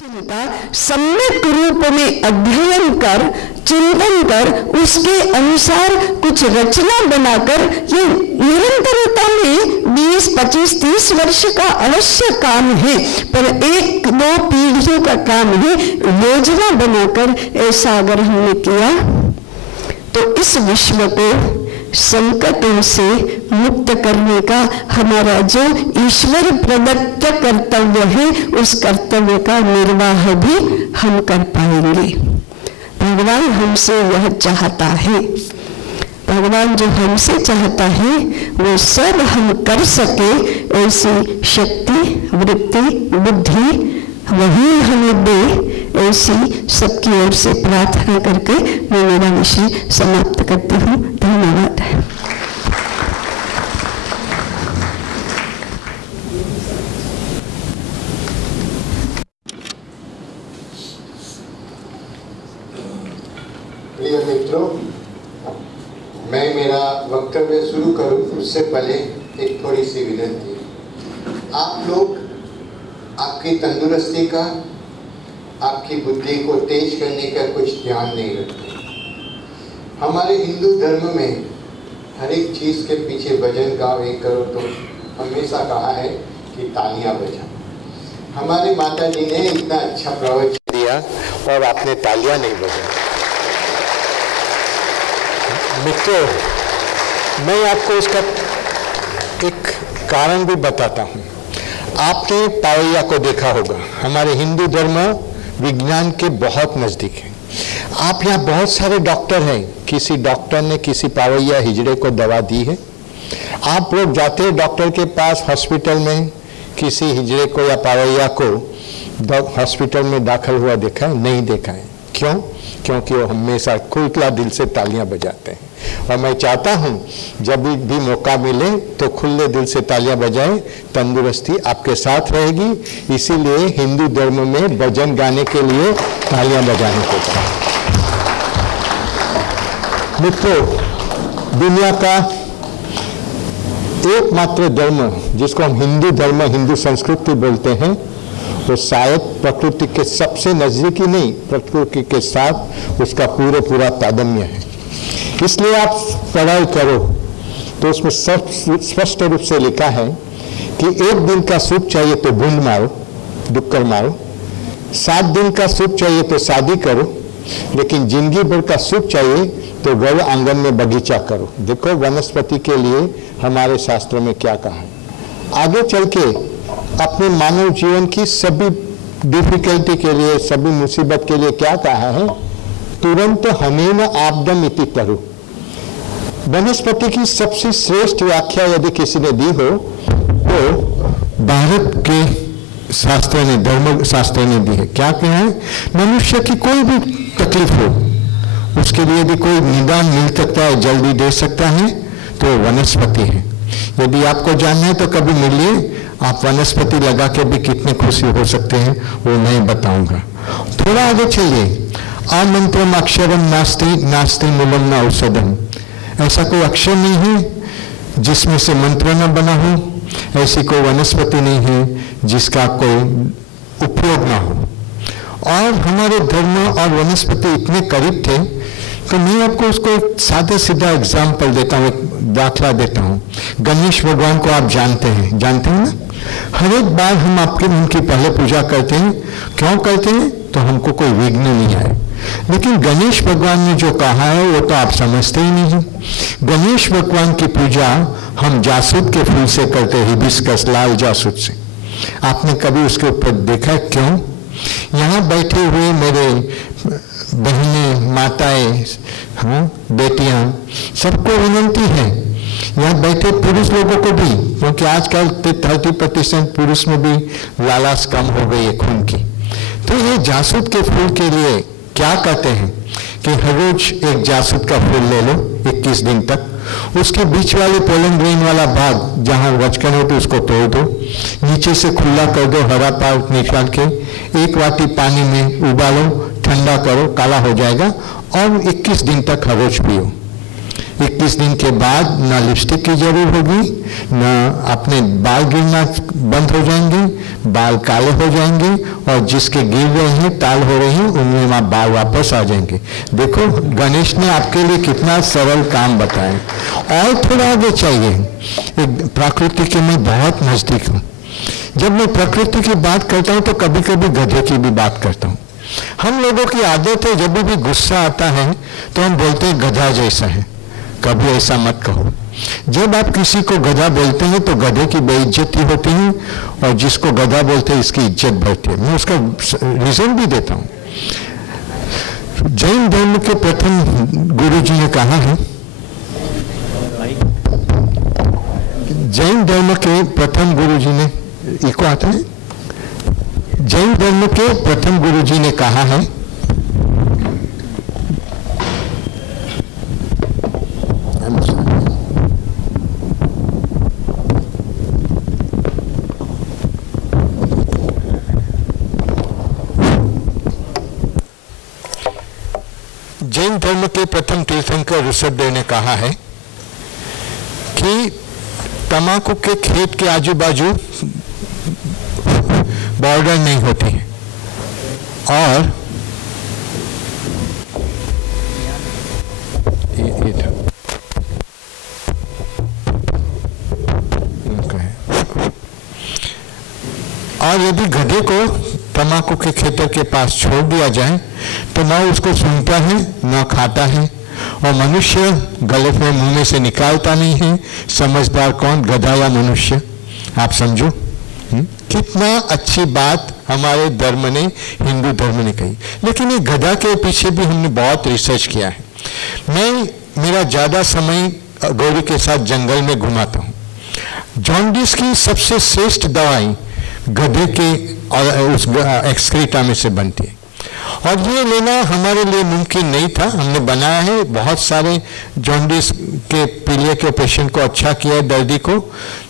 का सम्यक रूप में अध्ययन कर, चिंतन कर, उसके अनुसार कुछ रचना बनाकर, ये निरंतरता में 20, 25, 30 वर्ष का अवश्य काम है, पर 1-2 पीढ़ियों का काम है। योजना बनाकर ऐसा अगर हमने किया तो इस विश्व को संकटों से मुक्त करने का हमारा जो ईश्वर प्रदत्त कर्तव्य है, उस कर्तव्य का निर्वाह भी हम कर पाएंगे। भगवान हमसे यह चाहता है। भगवान जो हमसे चाहता है वो सब हम कर सके, ऐसी शक्ति, वृत्ति, बुद्धि वही हमें दे, ऐसी सबकी ओर से प्रार्थना करके मैं मेरा विषय समाप्त करती हूँ। धन्यवाद। प्रिय मित्रों, मैं मेरा वक्तव्य शुरू करूं उससे पहले एक थोड़ी सी विनती। आप लोग आपकी तंदुरुस्ती का, आपकी बुद्धि को तेज करने का कुछ ध्यान नहीं रखते। हमारे हिंदू धर्म में हर एक चीज़ के पीछे भजन गाओ, एक करो, तो हमेशा कहा है कि तालियां बजाओ। हमारे माता जी ने इतना अच्छा प्रवचन दिया और आपने तालियां नहीं बजाई। मित्रों, मैं आपको इसका एक कारण भी बताता हूँ। आपने पावैया को देखा होगा, हमारे हिंदू धर्म विज्ञान के बहुत नज़दीक है। आप यहाँ बहुत सारे डॉक्टर हैं, किसी डॉक्टर ने किसी पावैया हिजड़े को दवा दी है? आप लोग जाते हैं डॉक्टर के पास हॉस्पिटल में, किसी हिजड़े को या पावैया को हॉस्पिटल में दाखिल हुआ देखा है? नहीं देखा है। क्यों? क्योंकि वो हमेशा खुला दिल से तालियां बजाते हैं। और मैं चाहता हूं जब भी मौका मिले तो खुले दिल से तालियां बजाएं, तंदुरुस्ती आपके साथ रहेगी। इसीलिए हिंदू धर्म में भजन गाने के लिए तालियां बजाने को कहा। मित्रों, दुनिया का एकमात्र धर्म जिसको हम हिंदू धर्म, हिंदू संस्कृति बोलते हैं, वो शायद प्रकृति के सबसे नजदीकी नहीं, प्रकृति के साथ उसका पूरा तादात्म्य है। इसलिए आप पढ़ाई करो तो उसमें स्पष्ट रूप से लिखा है कि 1 दिन का सुख चाहिए तो बूंद मारो, डुक्कर मारो। 7 दिन का सुख चाहिए तो शादी करो, लेकिन जिंदगी भर का सुख चाहिए तो घर आंगन में बगीचा करो। देखो वनस्पति के लिए हमारे शास्त्र में क्या कहा है। आगे चल के अपने मानव जीवन की सभी डिफिकल्टी के लिए, सभी मुसीबत के लिए क्या कहा है? तुरंत हमेन आपदम इति तरु। वनस्पति की सबसे श्रेष्ठ व्याख्या यदि किसी ने दी हो तो भारत के शास्त्र ने, धर्म शास्त्र ने दी है। क्या कहा है? मनुष्य की कोई भी तकलीफ हो, उसके लिए यदि कोई निदान मिल सकता है, जल्दी दे सकता है, तो वनस्पति है। यदि आपको जानना है तो कभी मिलिए, आप वनस्पति लगा के भी कितने खुशी हो सकते हैं वो मैं बताऊंगा। थोड़ा आगे चलिए। आमंत्रम अक्षरम नास्ति, नास्ति मूलम न औषधम। ऐसा कोई अक्षर नहीं है जिसमें से मंत्र न बना हो, ऐसी कोई वनस्पति नहीं है जिसका कोई उपयोग ना हो। और हमारे धर्म और वनस्पति इतने करीब थे तो मैं आपको उसको सादा सीधा एग्जाम्पल देता हूँ, दाखला देता हूँ। गणेश भगवान को आप जानते हैं ना? हर एक बार हम आपके उनकी पहले पूजा करते हैं। क्यों करते हैं? तो हमको कोई विघ्न नहीं आए। लेकिन गणेश भगवान ने जो कहा है वो तो आप समझते ही नहीं। गणेश भगवान की पूजा हम जासूद के फूल से करते हैं, हिबिस्कस, लाल जासूद से। आपने कभी उसके ऊपर देखा? क्यों? यहाँ बैठे हुए मेरे बहनें, माताएं, हाँ, बेटियां, सबको विनंती है, यहाँ बैठे पुरुष लोगों को भी, क्योंकि आजकल 30% पुरुष में भी लालाश कम हो गई है खून की। तो ये जासूद के फूल के लिए क्या कहते हैं कि हर रोज एक जासूद का फूल ले लो 21 दिन तक, उसके बीच वाले पोलन ग्रेन वाला भाग जहाँ वचकन होती उसको तोड़ दो, नीचे से खुला कर दो, हरा पार्ट निकाल के 1 वाटी पानी में उबालो, ठंडा करो, काला हो जाएगा और 21 दिन तक हर रोज पियो। 21 दिन के बाद ना लिपस्टिक की जरूरत होगी, ना अपने बाल गिरना बंद हो जाएंगे, बाल काले हो जाएंगे, और जिसके गिर रहे हैं, टाल हो रही हैं, उनमें वहाँ बाल वापस आ जाएंगे। देखो गणेश ने आपके लिए कितना सरल काम बताया। और थोड़ा आगे चाहिए, प्रकृति के मैं बहुत नजदीक हूँ। जब मैं प्रकृति की बात करता हूँ तो कभी कभी गधे की भी बात करता हूँ। हम लोगों की आदत है, जब भी गुस्सा आता है तो हम बोलते हैं गधा जैसा है। कभी ऐसा मत कहो। जब आप किसी को गधा बोलते हैं तो गधे की बेइज्जती होती है, और जिसको गधा बोलते हैं इसकी इज्जत बढ़ती है। मैं उसका रीजन भी देता हूँ। जैन धर्म के प्रथम गुरु जी ने कहा है, जैन धर्म के प्रथम गुरु जी ने, इको आता है, जैन धर्म के प्रथम गुरु जी ने कहा है, जैन धर्म के प्रथम तीर्थंकर ऋषभदेव ने कहा है कि तम्बाकू के खेत के आजू बाजू बॉर्डर नहीं होती है, और ये था और यदि गधे को तम्बाकू के खेतर के पास छोड़ दिया जाए तो ना उसको सूंघता है ना खाता है, और मनुष्य गले में मुंह में से निकालता नहीं है। समझदार कौन, गधा या मनुष्य? आप समझो कितना अच्छी बात हमारे धर्म ने, हिंदू धर्म ने कही। लेकिन ये गधा के पीछे भी हमने बहुत रिसर्च किया है। मेरा ज्यादा समय गौरी के साथ जंगल में घुमाता हूँ। जॉन्डिस की सबसे श्रेष्ठ दवाई गधे के और उस एक्सक्रीटा में से बनती है, और ये लेना हमारे लिए मुमकिन नहीं था। हमने बनाया है, बहुत सारे जॉन्डिस के पीलिया के पेशेंट को अच्छा किया है, दर्दी को।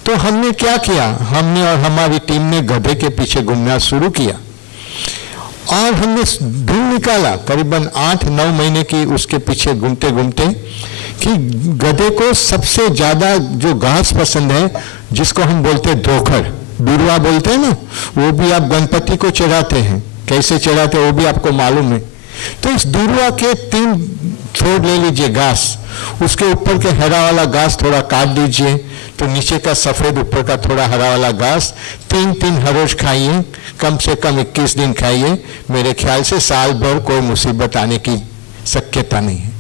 तो हमने क्या किया, हमने और हमारी टीम ने गधे के पीछे घूमना शुरू किया, और हमने ढूंढ निकाला करीबन 8-9 महीने की उसके पीछे घूमते घूमते कि गधे को सबसे ज्यादा जो घास पसंद है, जिसको हम बोलते हैं धोखर, दुर्वा बोलते हैं ना, वो भी आप गणपति को चढ़ाते हैं। कैसे चढ़ाते हैं वो भी आपको मालूम है। तो इस दुर्वा के 3 छोड़ ले लीजिए घास, उसके ऊपर के हरा वाला घास थोड़ा काट दीजिए, तो नीचे का सफेद ऊपर का थोड़ा हरा वाला घास 3 हर रोज खाइए, कम से कम 21 दिन खाइए। मेरे ख्याल से साल भर कोई मुसीबत आने की शक्यता नहीं है।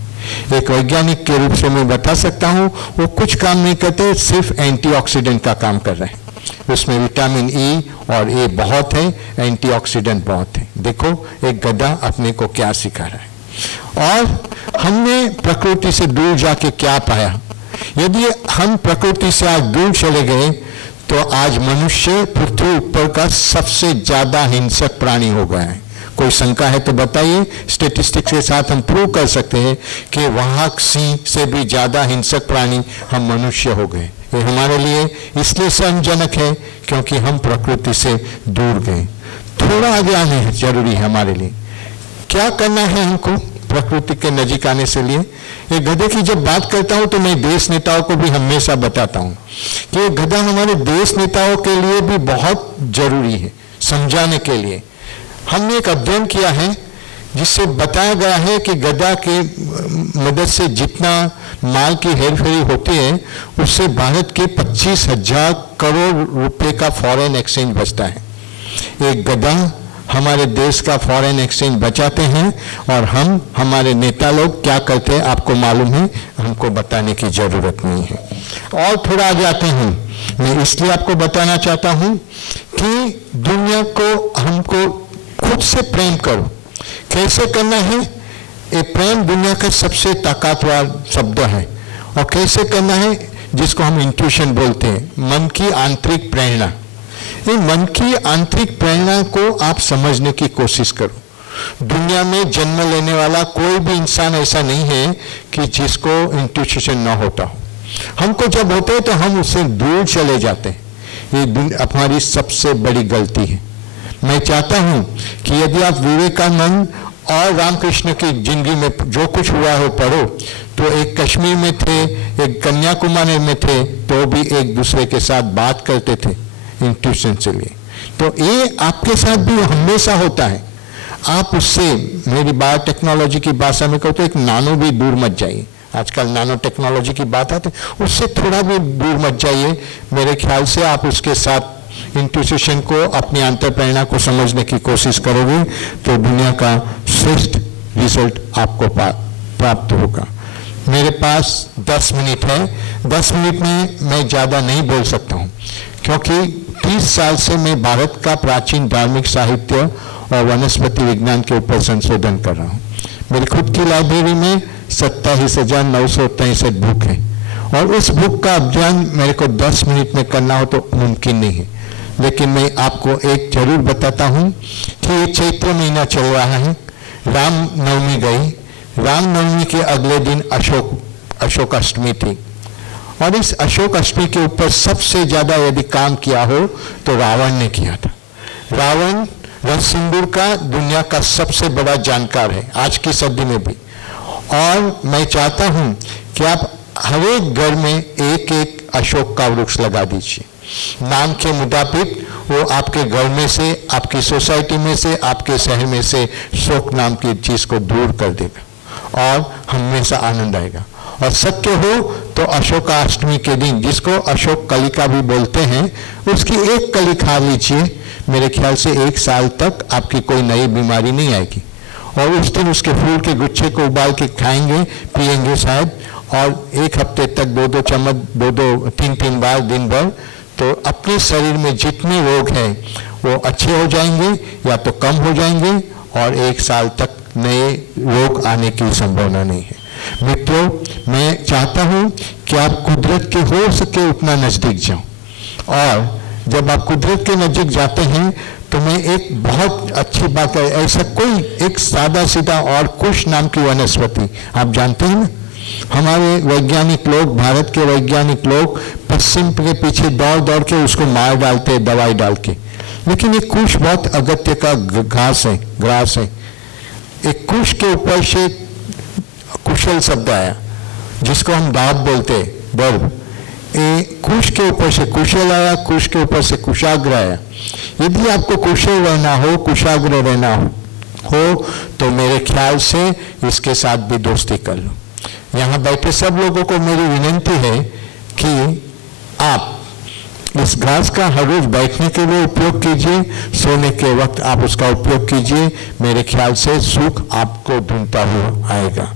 एक वैज्ञानिक के रूप से मैं बता सकता हूँ, वो कुछ काम नहीं करते, सिर्फ एंटीऑक्सीडेंट का काम कर रहे हैं। उसमें विटामिन ई और ए बहुत है, एंटीऑक्सीडेंट बहुत है। देखो एक गधा अपने को क्या सिखा रहा है। और हमने प्रकृति से दूर जाके क्या पाया, यदि हम प्रकृति से आज दूर चले गए तो आज मनुष्य पृथ्वी ऊपर का सबसे ज्यादा हिंसक प्राणी हो गया है। कोई शंका है तो बताइए। स्टेटिस्टिक्स के साथ हम प्रूव कर सकते हैं कि वहां सिंह से भी ज्यादा हिंसक प्राणी हम मनुष्य हो गए। ये हमारे लिए इसलिए शर्मजनक है क्योंकि हम प्रकृति से दूर गए। थोड़ा आगे आने जरूरी है हमारे लिए। क्या करना है हमको प्रकृति के नजीक आने से लिए? ये गधे की जब बात करता हूं तो मैं देश नेताओं को भी हमेशा बताता हूं कि ये गधा हमारे देश नेताओं के लिए भी बहुत जरूरी है समझाने के लिए। हमने एक अध्ययन किया है जिससे बताया गया है कि गधा के मदद से जितना माल की हेरफेरी होती है उससे भारत के 25,000 करोड़ रुपए का फॉरेन एक्सचेंज बचता है। एक गधा हमारे देश का फॉरेन एक्सचेंज बचाते हैं, और हम हमारे नेता लोग क्या करते हैं आपको मालूम है, हमको बताने की जरूरत नहीं है। और थोड़ा आगे आते हैं। मैं इसलिए आपको बताना चाहता हूं कि दुनिया को हमको खुद से प्रेम करो। कैसे करना है? ये प्रेम दुनिया का सबसे ताकतवर शब्द है। और कैसे करना है? जिसको हम इंट्यूशन बोलते हैं, मन की आंतरिक प्रेरणा। ये मन की आंतरिक प्रेरणा को आप समझने की कोशिश करो। दुनिया में जन्म लेने वाला कोई भी इंसान ऐसा नहीं है कि जिसको इंट्यूशन ना होता हो। हमको जब होते हैं तो हम उससे दूर चले जाते हैं। ये हमारी सबसे बड़ी गलती है। मैं चाहता हूं कि यदि आप विवेकानंद और रामकृष्ण की जिंदगी में जो कुछ हुआ हो पढ़ो तो एक कश्मीर में थे, एक कन्याकुमारी में थे, तो भी एक दूसरे के साथ बात करते थे इंट्यूशन से लिए। तो ये आपके साथ भी हमेशा होता है। आप उससे, मेरी बायोटेक्नोलॉजी की भाषा में कहते, एक नानो भी दूर मत जाइए। आजकल नानो टेक्नोलॉजी की बात आती, उससे थोड़ा भी दूर मत जाइए। मेरे ख्याल से आप उसके साथ इंट्यूशन को, अपनी अंतःप्रेरणा को समझने की कोशिश करोगे तो दुनिया का श्रेष्ठ रिजल्ट आपको प्राप्त होगा। मेरे पास 10 मिनट है। 10 मिनट में मैं ज़्यादा नहीं बोल सकता हूँ, क्योंकि 30 साल से मैं भारत का प्राचीन धार्मिक साहित्य और वनस्पति विज्ञान के ऊपर संशोधन कर रहा हूँ। मेरी खुद की लाइब्रेरी में 27,963 बुक है, और उस बुक का अध्ययन मेरे को 10 मिनट में करना हो तो मुमकिन नहीं है। लेकिन मैं आपको एक जरूर बताता हूँ कि ये चैत्र महीना चल रहा है, रामनवमी गई, रामनवमी के अगले दिन अशोक अष्टमी थी, और इस अशोक अष्टमी के ऊपर सबसे ज्यादा यदि काम किया हो तो रावण ने किया था। रावण रस सिंदूर का दुनिया का सबसे बड़ा जानकार है आज की सदी में भी, और मैं चाहता हूं कि आप हर एक घर में एक एक अशोक का वृक्ष लगा दीजिए। नाम के मुताबिक वो आपके घर में से, आपकी सोसाइटी में से, आपके शहर में से शोक नाम की चीज को दूर कर देगा और हमेशा आनंद आएगा। और शक्य हो तो अशोकाष्टमी के दिन, जिसको अशोक कलिका भी बोलते हैं, उसकी एक कली खा लीजिए। मेरे ख्याल से 1 साल तक आपकी कोई नई बीमारी नहीं आएगी। और उस दिन उसके फूल के गुच्छे को उबाल के खाएंगे, पिएंगे शायद, और 1 हफ्ते तक 2-2 चम्मच, 2-2, 3-3 बार दिन भर, तो अपने शरीर में जितने रोग हैं वो अच्छे हो जाएंगे या तो कम हो जाएंगे, और 1 साल तक नए रोग आने की संभावना नहीं है। मित्रों, मैं चाहता हूं कि आप कुदरत के हो सके उतना नजदीक जाओ, और जब आप कुदरत के नजदीक जाते हैं तो मैं एक बहुत अच्छी बात है, ऐसा कोई एक सादा सीधा और कुश नाम की वनस्पति आप जानते हैं ना, हमारे वैज्ञानिक लोग, भारत के वैज्ञानिक लोग पश्चिम के पीछे दौड़ दौड़ के उसको मार डालते हैं दवाई डाल के, लेकिन एक कुश बहुत अगत्य का घास है, ग्रास है। एक कुश के ऊपर से कुशल शब्द आया, जिसको हम दाब बोलते हैं, वर्ब। कुश के ऊपर से कुशल आया, कुश के ऊपर से कुशाग्र आया। यदि आपको कुशल रहना हो, कुशाग्र रहना हो तो मेरे ख्याल से इसके साथ भी दोस्ती कर लो। यहाँ बैठे सब लोगों को मेरी विनती है कि आप इस घास का हर रोज बैठने के लिए उपयोग कीजिए, सोने के वक्त आप उसका उपयोग कीजिए। मेरे ख्याल से सुख आपको ढूंढता हुआ आएगा।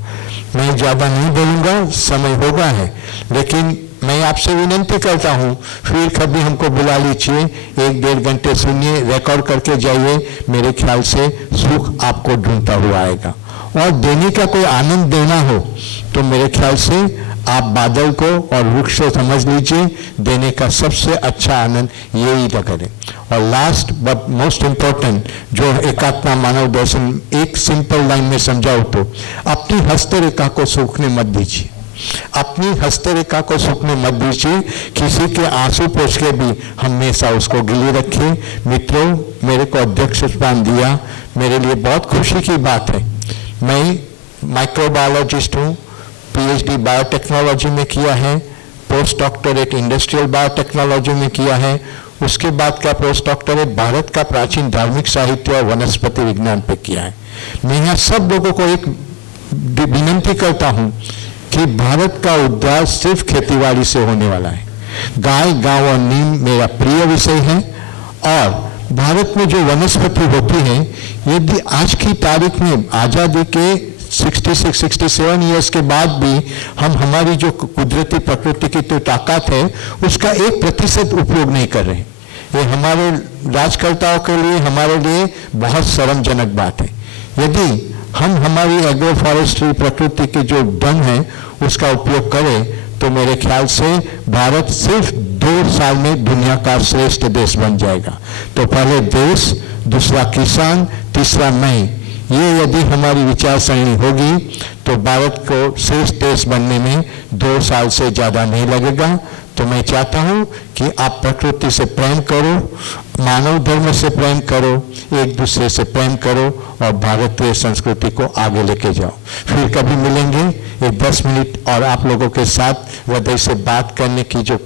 मैं ज़्यादा नहीं बोलूँगा, समय होगा है, लेकिन मैं आपसे विनती करता हूँ, फिर कभी हमको बुला लीजिए, 1-1.5 घंटे सुनिए, रिकॉर्ड करके जाइए। मेरे ख्याल से सुख आपको ढूंढता हुआ आएगा। और देने का कोई आनंद देना हो तो मेरे ख्याल से आप बादल को और वृक्ष को समझ लीजिए, देने का सबसे अच्छा आनंद यही करें। और लास्ट बट मोस्ट इम्पोर्टेंट, जो एकात्मा मानव दर्शन एक सिंपल लाइन में समझाओ तो, अपनी हस्तरेखा को सूखने मत दीजिए, अपनी हस्तरेखा को सूखने मत दीजिए। किसी के आंसू पोंछ के भी हमेशा उसको गिली रखिए। मित्रों, मेरे को अध्यक्ष स्थान दिया, मेरे लिए बहुत खुशी की बात है। मैं माइक्रोबायोलॉजिस्ट हूँ, PhD बायोटेक्नोलॉजी में किया है, पोस्ट डॉक्टरेट इंडस्ट्रियल बायोटेक्नोलॉजी में किया है, उसके बाद का पोस्ट डॉक्टरेट भारत का प्राचीन धार्मिक साहित्य और वनस्पति विज्ञान पे किया है। मैं यहाँ सब लोगों को एक विनती करता हूँ कि भारत का उद्धार सिर्फ खेतीबाड़ी से होने वाला है। गाय, गांव और नीम मेरा प्रिय विषय है, और भारत में जो वनस्पति होती है, यदि आज की तारीख में आज़ादी के 66-67 ईयर्स के बाद भी हम हमारी जो कुदरती प्रकृति की तो ताकत है उसका 1% उपयोग नहीं कर रहे, ये हमारे राजकर्ताओं के लिए, हमारे लिए बहुत शर्मजनक बात है। यदि हम हमारी एग्रो फॉरेस्ट्री प्रकृति के जो धन है उसका उपयोग करें तो मेरे ख्याल से भारत सिर्फ 2 साल में दुनिया का श्रेष्ठ देश बन जाएगा। तो पहले देश, दूसरा किसान, तीसरा मैं, ये यदि हमारी विचारसरणी होगी तो भारत को श्रेष्ठ देश बनने में 2 साल से ज़्यादा नहीं लगेगा। तो मैं चाहता हूँ कि आप प्रकृति से प्रेम करो, मानव धर्म से प्रेम करो, एक दूसरे से प्रेम करो और भारतीय संस्कृति को आगे लेके जाओ। फिर कभी मिलेंगे एक 10 मिनट और आप लोगों के साथ हृदय से बात करने की जो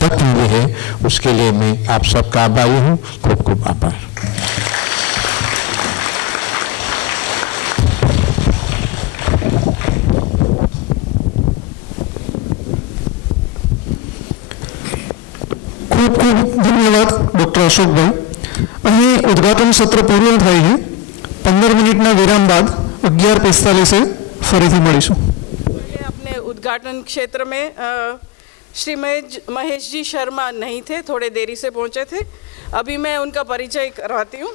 तक मिली है उसके लिए मैं आप सबका आभारी हूँ। खूब खूब आभार। ખૂબ ખૂબ ધન્યવાદ ડૉક્ટર અશોકભાઈ। અહીં ઉદ્ઘાટન સત્ર પૂર્ણ થાય છે। 15 મિનિટના વિરામ બાદ 11:45 ફરીથી મળીશું। अपने उद्घाटन क्षेत्र में श्री महेश जी शर्मा नहीं थे, थोड़े देरी से पहुंचे थे। अभी मैं उनका परिचय करवाती हूँ।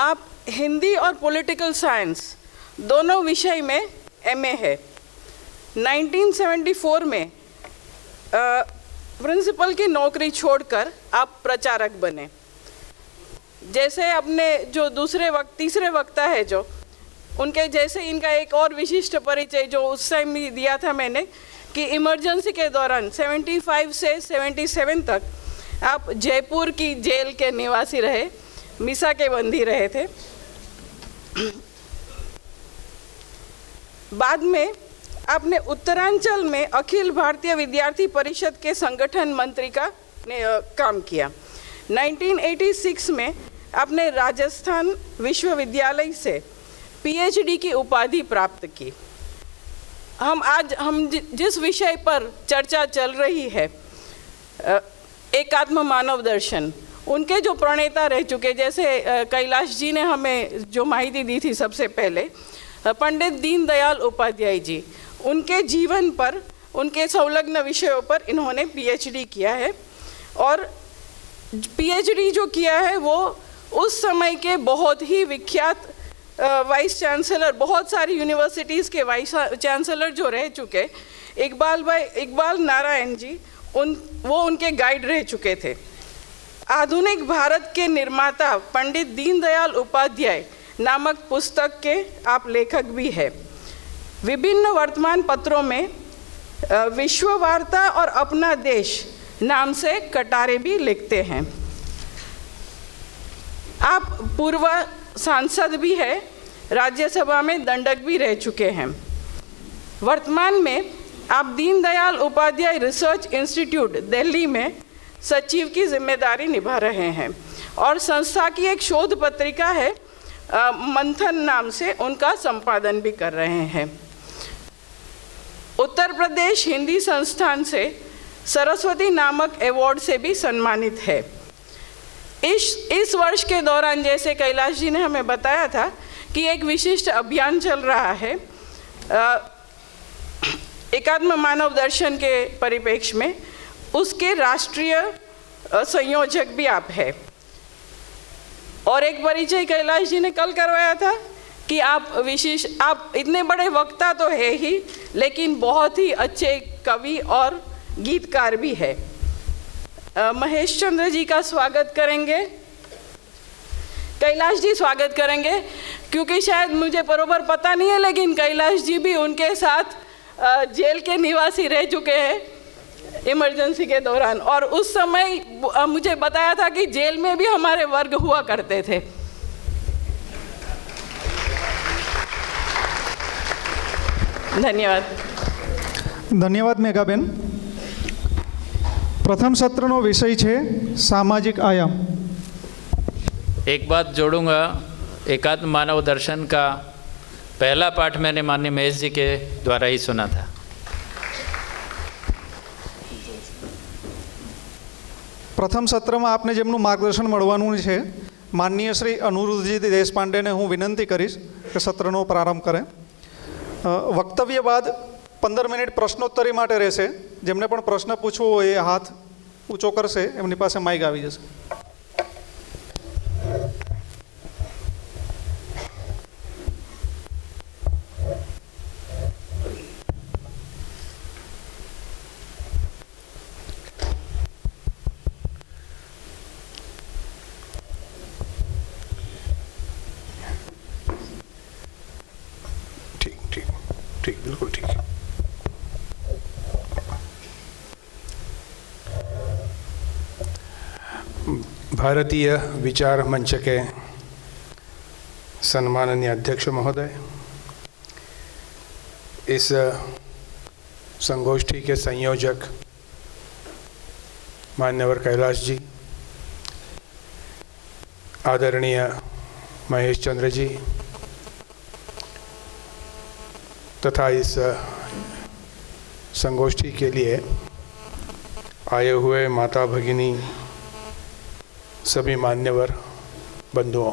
आप हिंदी और पॉलिटिकल साइंस दोनों विषय में एमए है। 1974 में प्रिंसिपल की नौकरी छोड़कर आप प्रचारक बने। जैसे अपने जो तीसरे वक्ता है जो उनके जैसे इनका एक और विशिष्ट परिचय जो उस टाइम भी दिया था मैंने कि इमरजेंसी के दौरान 75 से 77 तक आप जयपुर की जेल के निवासी रहे, मीसा के बंदी रहे थे। बाद में आपने उत्तरांचल में अखिल भारतीय विद्यार्थी परिषद के संगठन मंत्री का काम किया। 1986 में आपने राजस्थान विश्वविद्यालय से पीएचडी की उपाधि प्राप्त की। हम जिस विषय पर चर्चा चल रही है एकात्म मानव दर्शन, उनके जो प्रणेता रह चुके, जैसे कैलाश जी ने हमें जो माहिती दी थी सबसे पहले, पंडित दीनदयाल उपाध्याय जी, उनके जीवन पर, उनके संलग्न विषयों पर इन्होंने पीएचडी किया है। और पीएचडी जो किया है वो उस समय के बहुत ही विख्यात वाइस चांसलर, बहुत सारी यूनिवर्सिटीज़ के वाइस चांसलर जो रह चुके, इकबाल नारायण जी, वो उनके गाइड रह चुके थे। आधुनिक भारत के निर्माता पंडित दीनदयाल उपाध्याय नामक पुस्तक के आप लेखक भी हैं। विभिन्न वर्तमान पत्रों में विश्व वार्ता और अपना देश नाम से कटारे भी लिखते हैं। आप पूर्व सांसद भी हैं, राज्यसभा में दंडक भी रह चुके हैं। वर्तमान में आप दीनदयाल उपाध्याय रिसर्च इंस्टीट्यूट दिल्ली में सचिव की जिम्मेदारी निभा रहे हैं और संस्था की एक शोध पत्रिका है मंथन नाम से, उनका संपादन भी कर रहे हैं। उत्तर प्रदेश हिंदी संस्थान से सरस्वती नामक अवार्ड से भी सम्मानित है। इस वर्ष के दौरान, जैसे कैलाश जी ने हमें बताया था कि एक विशिष्ट अभियान चल रहा है एकात्म मानव दर्शन के परिप्रेक्ष्य में, उसके राष्ट्रीय संयोजक भी आप है। और एक परिचय कैलाश जी ने कल करवाया था कि आप इतने बड़े वक्ता तो है ही, लेकिन बहुत ही अच्छे कवि और गीतकार भी है। महेश चंद्र जी का स्वागत करेंगे, कैलाश जी स्वागत करेंगे, क्योंकि शायद मुझे बरोबर पता नहीं है, लेकिन कैलाश जी भी उनके साथ जेल के निवासी रह चुके हैं इमरजेंसी के दौरान। और उस समय मुझे बताया था कि जेल में भी हमारे वर्ग हुआ करते थे। धन्यवाद। धन्यवाद मेघाबेन। प्रथम सत्रનો विषय છે सामाजिक आयाम। एक बात जोड़ूंगा, एकात्म मानव दर्शन का पहला पाठ मैंने माननीय महेश जी के द्वारा ही सुना था। प्रथम सत्રમાં આપને જેમનું માર્ગદર્શન મળવાનું છે, માનનીય શ્રી અનુરુદ્ધજી દેશપાંડેને હું વિનંતી કરીશ કે સત્રનો પ્રારંભ કરે। વક્તવ્ય બાદ 15 મિનિટ પ્રશ્નોત્તરી માટે રહેશે। જેમને પણ પ્રશ્ન પૂછવો હોય એ હાથ ઊંચો કરશે, એમની પાસે માઇક આવી જશે। ठीक, बिल्कुल ठीक। भारतीय विचार मंच के सम्माननीय अध्यक्ष महोदय, इस संगोष्ठी के संयोजक मान्यवर कैलाश जी, आदरणीय महेश चंद्र जी तथा इस संगोष्ठी के लिए आए हुए माता भगिनी सभी मान्यवर बंधुओं,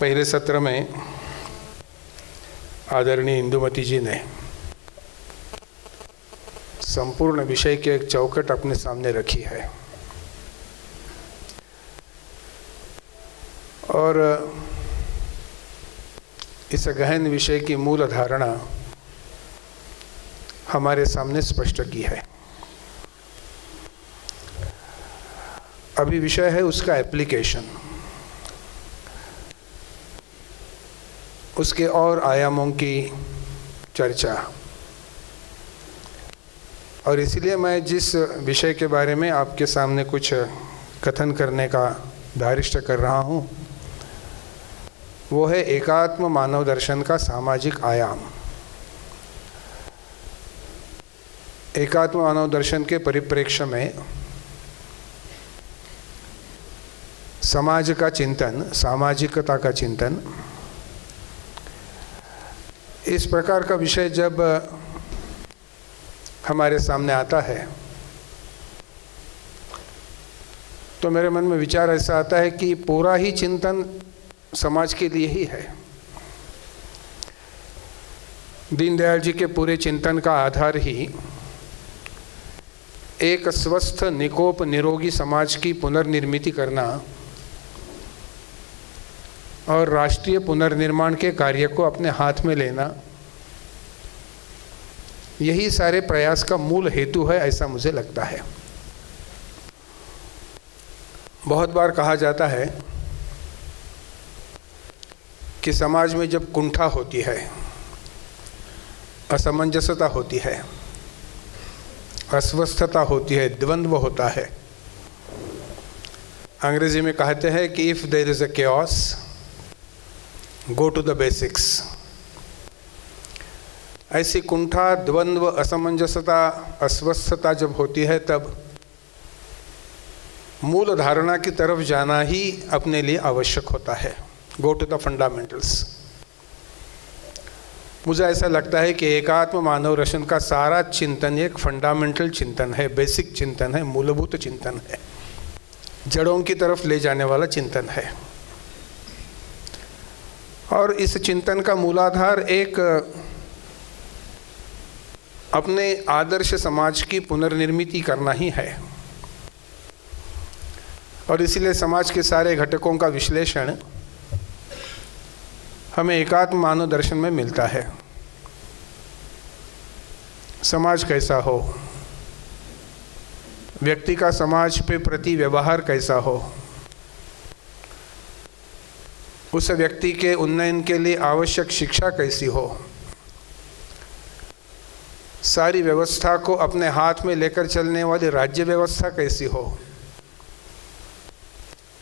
पहले सत्र में आदरणीय इंदुमती जी ने संपूर्ण विषय की एक चौखट अपने सामने रखी है और इस गहन विषय की मूल धारणा हमारे सामने स्पष्ट की है। अभी विषय है उसका एप्लीकेशन, उसके और आयामों की चर्चा। और इसलिए मैं जिस विषय के बारे में आपके सामने कुछ कथन करने का धारिष्ट कर रहा हूँ वो है एकात्म मानव दर्शन का सामाजिक आयाम। एकात्म मानव दर्शन के परिप्रेक्ष्य में समाज का चिंतन, सामाजिकता का चिंतन, इस प्रकार का विषय जब हमारे सामने आता है तो मेरे मन में विचार ऐसा आता है कि पूरा ही चिंतन समाज के लिए ही है। दीनदयाल जी के पूरे चिंतन का आधार ही एक स्वस्थ, निकोप, निरोगी समाज की पुनर्निर्मिति करना और राष्ट्रीय पुनर्निर्माण के कार्य को अपने हाथ में लेना, यही सारे प्रयास का मूल हेतु है, ऐसा मुझे लगता है। बहुत बार कहा जाता है कि समाज में जब कुंठा होती है, असमंजसता होती है, अस्वस्थता होती है, द्वंद्व होता है, अंग्रेजी में कहते हैं कि if there is a chaos, go to the basics. ऐसी कुंठा, द्वंद्व, असमंजसता, अस्वस्थता जब होती है तब मूल धारणा की तरफ जाना ही अपने लिए आवश्यक होता है। Go to the fundamentals. मुझे ऐसा लगता है कि एकात्म मानव दर्शन का सारा चिंतन एक फंडामेंटल चिंतन है, बेसिक चिंतन है, मूलभूत चिंतन है, जड़ों की तरफ ले जाने वाला चिंतन है। और इस चिंतन का मूलाधार एक अपने आदर्श समाज की पुनर्निर्मिति करना ही है। और इसलिए समाज के सारे घटकों का विश्लेषण हमें एकात्म मानव दर्शन में मिलता है। समाज कैसा हो, व्यक्ति का समाज पे प्रति व्यवहार कैसा हो, उस व्यक्ति के उन्नयन के लिए आवश्यक शिक्षा कैसी हो, सारी व्यवस्था को अपने हाथ में लेकर चलने वाली राज्य व्यवस्था कैसी हो,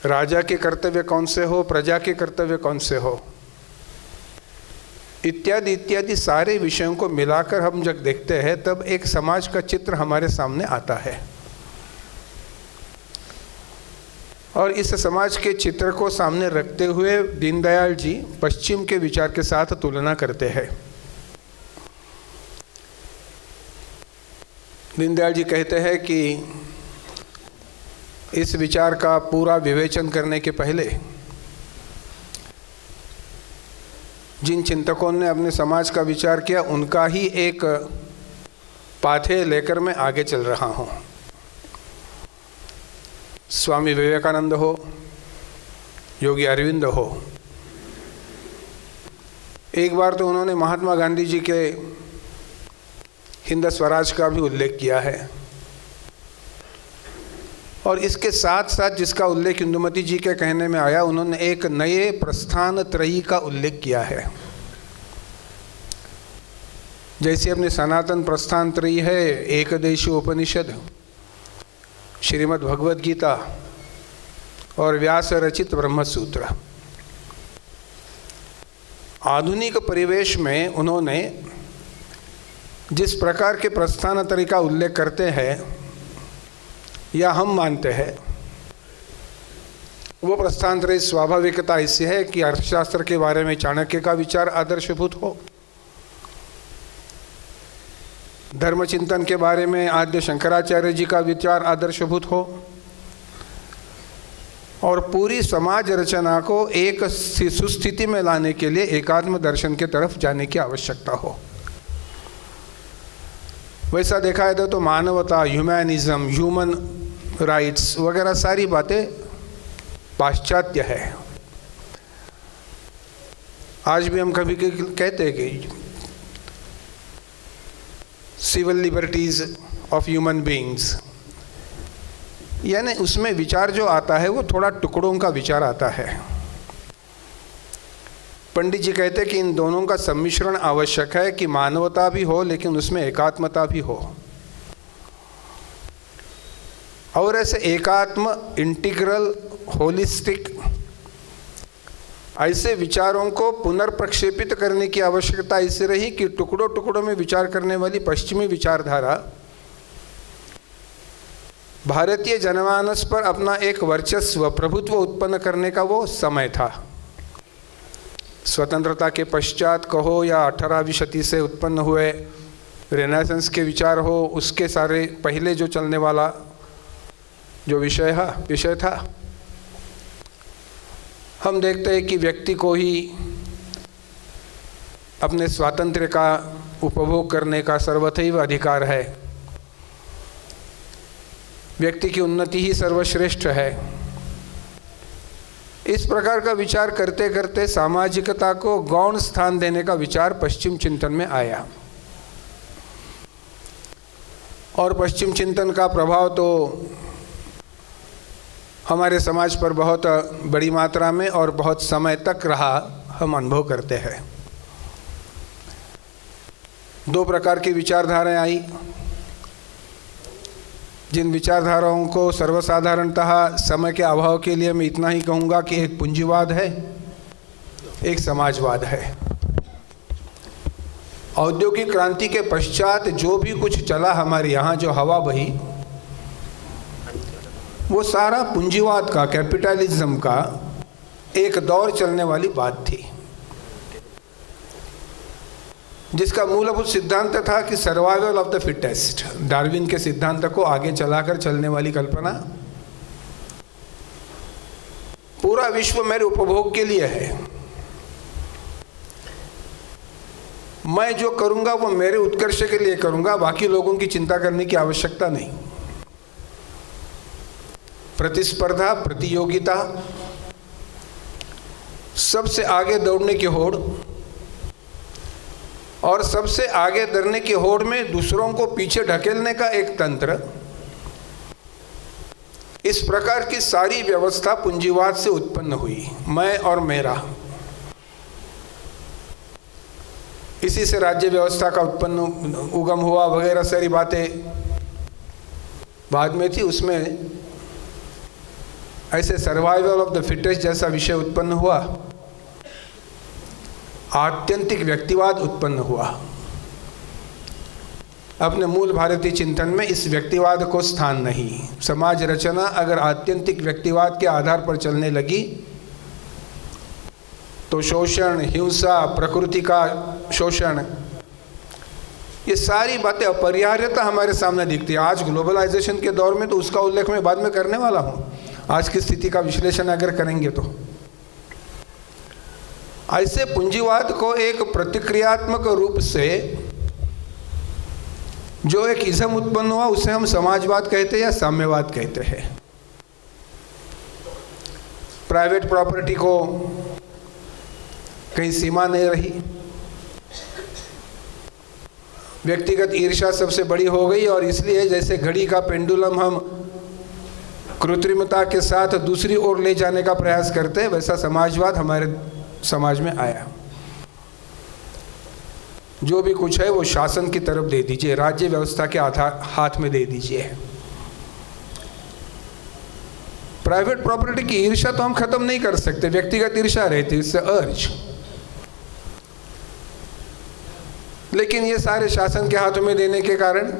राजा के कर्तव्य कौन से हो, प्रजा के कर्तव्य कौन से हो, इत्यादि इत्यादि सारे विषयों को मिलाकर हम जब देखते हैं तब एक समाज का चित्र हमारे सामने आता है। और इस समाज के चित्र को सामने रखते हुए दीनदयाल जी पश्चिम के विचार के साथ तुलना करते हैं। दीनदयाल जी कहते हैं कि इस विचार का पूरा विवेचन करने के पहले जिन चिंतकों ने अपने समाज का विचार किया उनका ही एक पाथे लेकर मैं आगे चल रहा हूँ। स्वामी विवेकानंद हो, योगी अरविंद हो, एक बार तो उन्होंने महात्मा गांधी जी के हिंद स्वराज का भी उल्लेख किया है। और इसके साथ साथ जिसका उल्लेख इंदुमती जी के कहने में आया, उन्होंने एक नए प्रस्थान त्रयी का उल्लेख किया है। जैसे अपने सनातन प्रस्थान त्रयी है, एक देशी उपनिषद, श्रीमद् भगवद गीता और व्यास रचित ब्रह्मसूत्र। आधुनिक परिवेश में उन्होंने जिस प्रकार के प्रस्थान तरीका उल्लेख करते हैं या हम मानते हैं, वो प्रस्थान तरीका स्वाभाविकता इससे है कि अर्थशास्त्र के बारे में चाणक्य का विचार आदर्शभूत हो, धर्म चिंतन के बारे में आद्य शंकराचार्य जी का विचार आदर्शभूत हो, और पूरी समाज रचना को एक सुस्थिति में लाने के लिए एकात्म दर्शन के तरफ जाने की आवश्यकता हो। वैसा देखा है तो मानवता, ह्यूमैनिज्म, ह्यूमन राइट्स वगैरह सारी बातें पाश्चात्य है। आज भी हम कभी कहते हैं कि civil liberties of human beings, यानी उसमें विचार जो आता है वो थोड़ा टुकड़ों का विचार आता है। पंडित जी कहते हैं कि इन दोनों का सम्मिश्रण आवश्यक है कि मानवता भी हो लेकिन उसमें एकात्मता भी हो। और ऐसे एकात्म, इंटीग्रल, होलिस्टिक ऐसे विचारों को पुनर्प्रक्षेपित करने की आवश्यकता इससे रही कि टुकड़ों टुकड़ों में विचार करने वाली पश्चिमी विचारधारा भारतीय जनमानस पर अपना एक वर्चस्व, प्रभुत्व उत्पन्न करने का वो समय था। स्वतंत्रता के पश्चात कहो या 18वीं शती से उत्पन्न हुए रेनेसेंस के विचार हो, उसके सारे पहले जो चलने वाला जो विषय था, हम देखते हैं कि व्यक्ति को ही अपने स्वातंत्र्य का उपभोग करने का सर्वथैव अधिकार है, व्यक्ति की उन्नति ही सर्वश्रेष्ठ है। इस प्रकार का विचार करते करते सामाजिकता को गौण स्थान देने का विचार पश्चिम चिंतन में आया, और पश्चिम चिंतन का प्रभाव तो हमारे समाज पर बहुत बड़ी मात्रा में और बहुत समय तक रहा, हम अनुभव करते हैं। दो प्रकार की विचारधाराएं आई, जिन विचारधाराओं को सर्वसाधारणतः समय के अभाव के लिए मैं इतना ही कहूँगा कि एक पूंजीवाद है, एक समाजवाद है। औद्योगिक क्रांति के पश्चात जो भी कुछ चला हमारे यहाँ, जो हवा बही, वो सारा पूंजीवाद का, कैपिटलिज्म का एक दौर चलने वाली बात थी, जिसका मूलभूत सिद्धांत था कि survival of the fittest, Darwin के सिद्धांत को आगे चलाकर चलने वाली कल्पना। पूरा विश्व मेरे उपभोग के लिए है, मैं जो करूंगा वो मेरे उत्कर्ष के लिए करूंगा, बाकी लोगों की चिंता करने की आवश्यकता नहीं। प्रतिस्पर्धा, प्रतियोगिता, सबसे आगे दौड़ने की होड़, और सबसे आगे दौड़ने की होड़ में दूसरों को पीछे ढकेलने का एक तंत्र, इस प्रकार की सारी व्यवस्था पूंजीवाद से उत्पन्न हुई, मैं और मेरा। इसी से राज्य व्यवस्था का उगम हुआ वगैरह सारी बातें बाद में थी। उसमें ऐसे सर्वाइवल ऑफ द फिटेस्ट जैसा विषय उत्पन्न हुआ, आत्यंतिक व्यक्तिवाद उत्पन्न हुआ। अपने मूल भारतीय चिंतन में इस व्यक्तिवाद को स्थान नहीं। समाज रचना अगर आत्यंतिक व्यक्तिवाद के आधार पर चलने लगी तो शोषण, हिंसा, प्रकृति का शोषण, ये सारी बातें अपरिहार्यता हमारे सामने दिखती है। आज ग्लोबलाइजेशन के दौर में तो उसका उल्लेख मैं बाद में करने वाला हूँ। आज की स्थिति का विश्लेषण अगर करेंगे तो ऐसे पूंजीवाद को एक प्रतिक्रियात्मक रूप से जो एक इज़म उत्पन्न हुआ, उसे हम समाजवाद कहते हैं या साम्यवाद कहते हैं। प्राइवेट प्रॉपर्टी को कहीं सीमा नहीं रही, व्यक्तिगत ईर्ष्या सबसे बड़ी हो गई, और इसलिए जैसे घड़ी का पेंडुलम हम कृत्रिमता के साथ दूसरी ओर ले जाने का प्रयास करते हैं, वैसा समाजवाद हमारे समाज में आया। जो भी कुछ है वो शासन की तरफ दे दीजिए, राज्य व्यवस्था के हाथ में दे दीजिए। प्राइवेट प्रॉपर्टी की ईर्ष्या तो हम खत्म नहीं कर सकते, व्यक्तिगत ईर्ष्या रहती, इससे अर्ज। लेकिन ये सारे शासन के हाथों में देने के कारण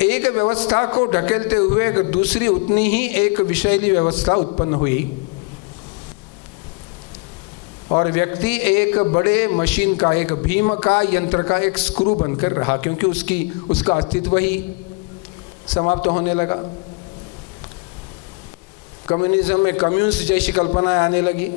एक व्यवस्था को ढकेलते हुए एक दूसरी उतनी ही एक विषैली व्यवस्था उत्पन्न हुई और व्यक्ति एक बड़े मशीन का, एक भीम का, यंत्र का एक स्क्रू बनकर रहा, क्योंकि उसका अस्तित्व ही समाप्त होने लगा। कम्युनिज्म में कम्युनिस्ट जैसी कल्पनाएं आने लगी,